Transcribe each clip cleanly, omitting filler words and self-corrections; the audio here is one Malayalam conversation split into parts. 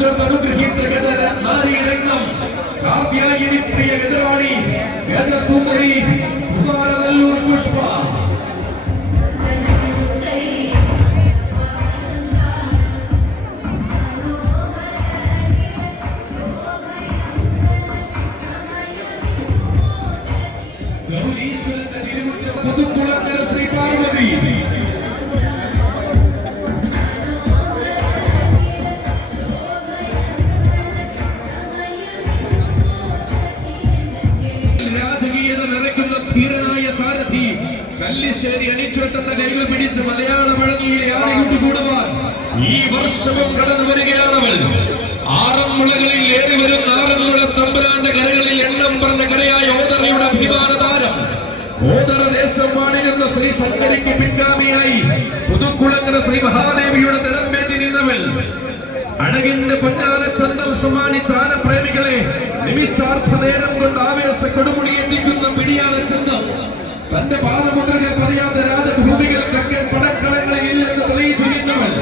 ചേർന്ന് അനുഗ്രഹിച്ച ഗജനാരീരംഗം കാർത്യായനി പ്രിയ ഗജവാണി ഗജസുന്ദരി കുമാരനെല്ലൂർ പുഷ്പ. പുതുക്കുളങ്ങര ശ്രീ പാർവതി. രാജകീയത നിറയ്ക്കുന്ന ധീരനായ സാരഥി കല്ലിശ്ശേരി അണിച്ചോട്ടെന്ന കൈകൾ പിടിച്ച് മലയാള പഴനിയിലെ ആനയൂട്ടുകൂടുവാൻ ഈ വർഷവും കടന്നു വരികയാണവൾ. ആറന്മുളകളിൽ ഏറി വരുന്ന ആറന്മുള തമ്പുരാന്റെ കരകളിൽ എണ്ണം പറഞ്ഞ കരയായ ഓതറയുടെ അഭിമാന താരം ഓതറ ദേശം വാണിരുന്ന ശ്രീ ശങ്കരിക്ക് പിൻഗാമിയായി പുതുക്കുളങ്ങര ശ്രീ മഹാദേവിയുടെ നിറമേറ്റി നിന്നവൾ. അഴകിന്റെ പൊന്നാന ചന്തം സമ്മാനിച്ച ആനപ്രേമികളെ നിമിഷാർത്ഥ നേരം കൊണ്ട് ആവേശ കൊടുമുടിയെത്തിക്കുന്ന പിടിയാന ചന്തം. തന്റെ പാദമുദ്രകൾ പതിയാത്ത രാജഭൂമികൾ തെക്കൻ പടക്കളങ്ങളിൽ ഇല്ലെന്ന് തെളിയിച്ചിരുന്നവൾ.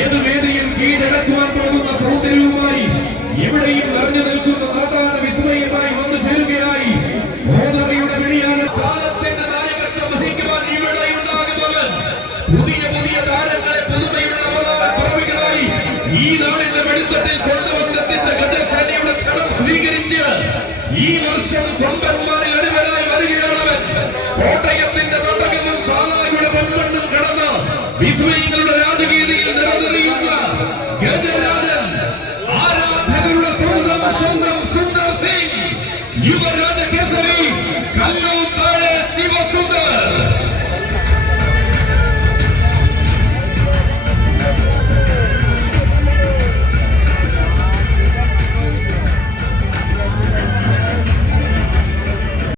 ഏതു വേദിയിൽ കീഴടക്കുവാൻ പോകുന്ന സൗന്ദര്യവുമായി എവിടെയും നിറഞ്ഞു നിൽക്കുന്ന നാട്ടാന വിസ്മയമായി വന്നു ചേരുകയായി ഓതറയുടെ പിടിയാന. കാലത്തിന്റെ നായകത്വം വഹിക്കുവാൻ ഇവിടെ ഉണ്ടാകുന്നവർ പുതിയ പുതിയ താരങ്ങളെ പുതുമയുള്ള